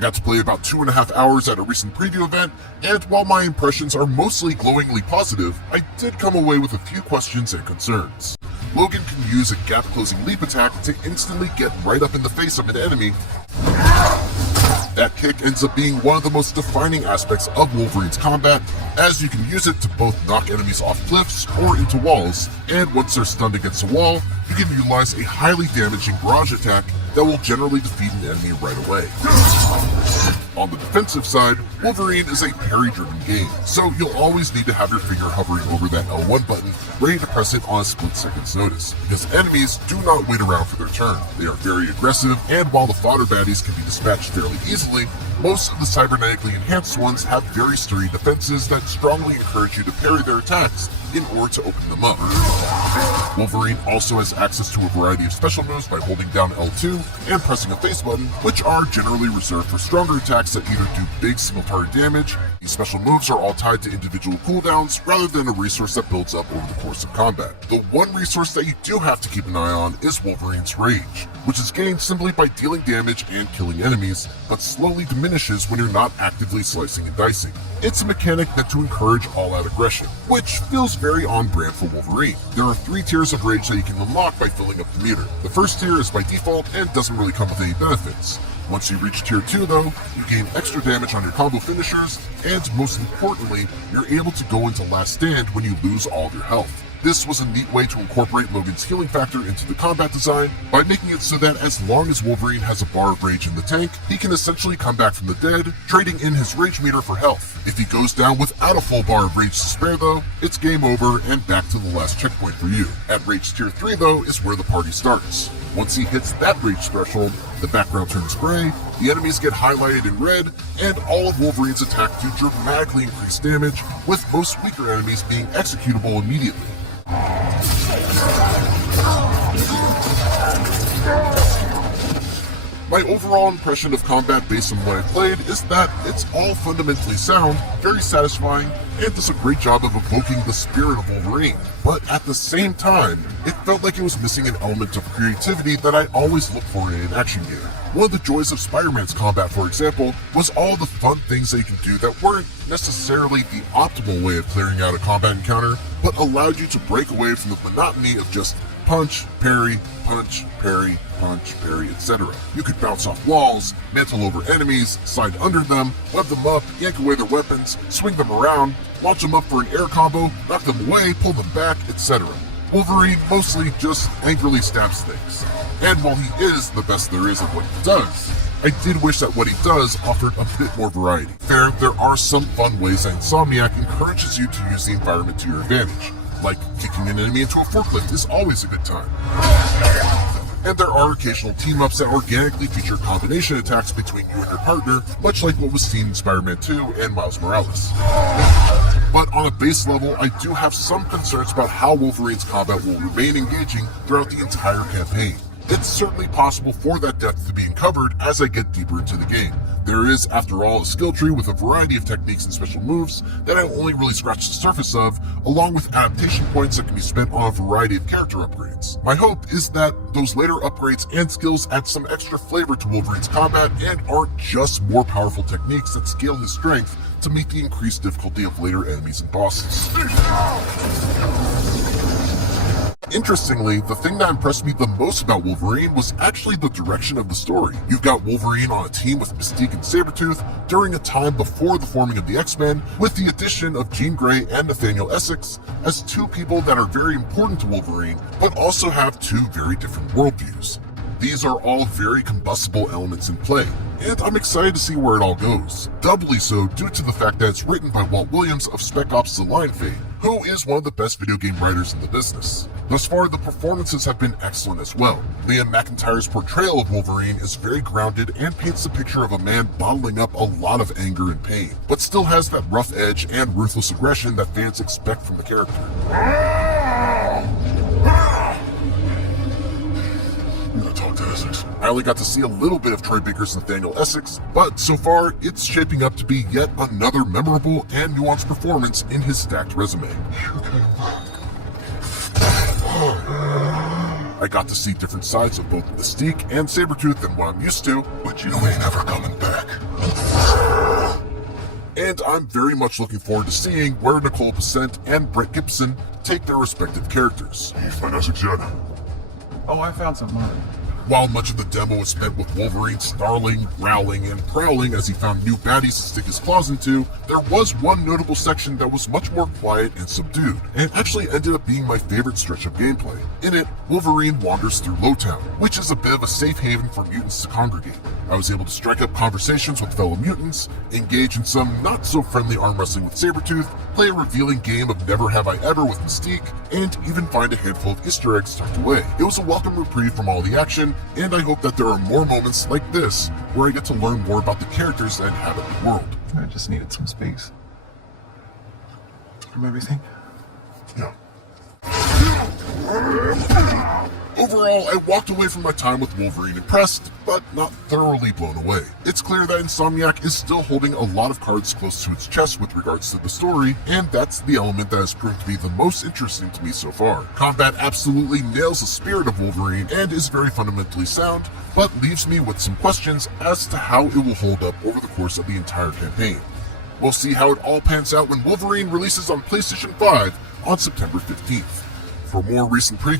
I got to play about 2.5 hours at a recent preview event, and while my impressions are mostly glowingly positive, I did come away with a few questions and concerns. Logan can use a gap-closing leap attack to instantly get right up in the face of an enemy. That kick ends up being one of the most defining aspects of Wolverine's combat, as you can use it to both knock enemies off cliffs or into walls, and once they're stunned against a wall, you can utilize a highly damaging barrage attack that will generally defeat an enemy right away. On the defensive side, Wolverine is a parry-driven game, so you'll always need to have your finger hovering over that L1 button, ready to press it on a split second's notice, because enemies do not wait around for their turn. They are very aggressive, and while the fodder baddies can be dispatched fairly easily, most of the cybernetically enhanced ones have very sturdy defenses that strongly encourage you to parry their attacks in order to open them up. Wolverine also has access to a variety of special moves by holding down L2 and pressing a face button, which are generally reserved for stronger attacks that either do big single target damage. These special moves are all tied to individual cooldowns rather than a resource that builds up over the course of combat. The one resource that you do have to keep an eye on is Wolverine's Rage, which is gained simply by dealing damage and killing enemies, but slowly diminishes when you're not actively slicing and dicing. It's a mechanic meant to encourage all-out aggression, which feels very on-brand for Wolverine. There are 3 tiers of rage that you can unlock by filling up the meter. The first tier is by default and doesn't really come with any benefits. Once you reach tier 2 though, you gain extra damage on your combo finishers, and most importantly, you're able to go into last stand when you lose all of your health. This was a neat way to incorporate Logan's healing factor into the combat design by making it so that as long as Wolverine has a bar of rage in the tank, he can essentially come back from the dead, trading in his rage meter for health. If he goes down without a full bar of rage to spare though, it's game over and back to the last checkpoint for you. At rage tier 3 though is where the party starts. Once he hits that rage threshold, the background turns gray, the enemies get highlighted in red, and all of Wolverine's attacks do dramatically increase damage, with most weaker enemies being executable immediately. My overall impression of combat based on what I played is that it's all fundamentally sound, very satisfying, and does a great job of evoking the spirit of Wolverine. But at the same time, it felt like it was missing an element of creativity that I always look for in an action game. One of the joys of Spider-Man's combat, for example, was all the fun things that you can do that weren't necessarily the optimal way of clearing out a combat encounter, but allowed you to break away from the monotony of just punch, parry, etc. You could bounce off walls, mantle over enemies, slide under them, web them up, yank away their weapons, swing them around, launch them up for an air combo, knock them away, pull them back, etc. Wolverine mostly just angrily stabs things. And while he is the best there is at what he does, I did wish that what he does offered a bit more variety. Fair, there are some fun ways that Insomniac encourages you to use the environment to your advantage, like kicking an enemy into a forklift is always a good time. And there are occasional team-ups that organically feature combination attacks between you and your partner, much like what was seen in Spider-Man 2 and Miles Morales. But on a base level, I do have some concerns about how Wolverine's combat will remain engaging throughout the entire campaign. It's certainly possible for that depth to be uncovered as I get deeper into the game. There is, after all, a skill tree with a variety of techniques and special moves that I only really scratched the surface of, along with adaptation points that can be spent on a variety of character upgrades. My hope is that those later upgrades and skills add some extra flavor to Wolverine's combat and aren't just more powerful techniques that scale his strength to meet the increased difficulty of later enemies and bosses. Interestingly, the thing that impressed me the most about Wolverine was actually the direction of the story. You've got Wolverine on a team with Mystique and Sabretooth during a time before the forming of the X-Men, with the addition of Jean Grey and Nathaniel Essex as 2 people that are very important to Wolverine, but also have 2 very different worldviews. These are all very combustible elements in play, and I'm excited to see where it all goes. Doubly so due to the fact that it's written by Walt Williams of Spec Ops: The Line fame, who is one of the best video game writers in the business. Thus far, the performances have been excellent as well. Liam McIntyre's portrayal of Wolverine is very grounded and paints the picture of a man bottling up a lot of anger and pain, but still has that rough edge and ruthless aggression that fans expect from the character. I only got to see a little bit of Troy Baker's Nathaniel Essex, but so far, it's shaping up to be yet another memorable and nuanced performance in his stacked resume. I got to see different sides of both Mystique and Sabretooth than what I'm used to, but you ain't ever coming back. and I'm very much looking forward to seeing where Nicole Pacent and Brett Gibson take their respective characters. You find Essex yet? Oh, I found something already. While much of the demo was spent with Wolverine snarling, growling, and prowling as he found new baddies to stick his claws into, there was one notable section that was much more quiet and subdued, and actually ended up being my favorite stretch of gameplay. In it, Wolverine wanders through Lowtown, which is a bit of a safe haven for mutants to congregate. I was able to strike up conversations with fellow mutants, engage in some not-so-friendly arm wrestling with Sabretooth, play a revealing game of Never Have I Ever with Mystique, and even find a handful of Easter eggs tucked away. It was a welcome reprieve from all the action, and I hope that there are more moments like this where I get to learn more about the characters that inhabit the world. I just needed some space from everything. Yeah. Overall, I walked away from my time with Wolverine impressed, but not thoroughly blown away. It's clear that Insomniac is still holding a lot of cards close to its chest with regards to the story, and that's the element that has proved to be the most interesting to me so far. Combat absolutely nails the spirit of Wolverine and is very fundamentally sound, but leaves me with some questions as to how it will hold up over the course of the entire campaign. We'll see how it all pans out when Wolverine releases on PlayStation 5 on September 15th. For more recent previews,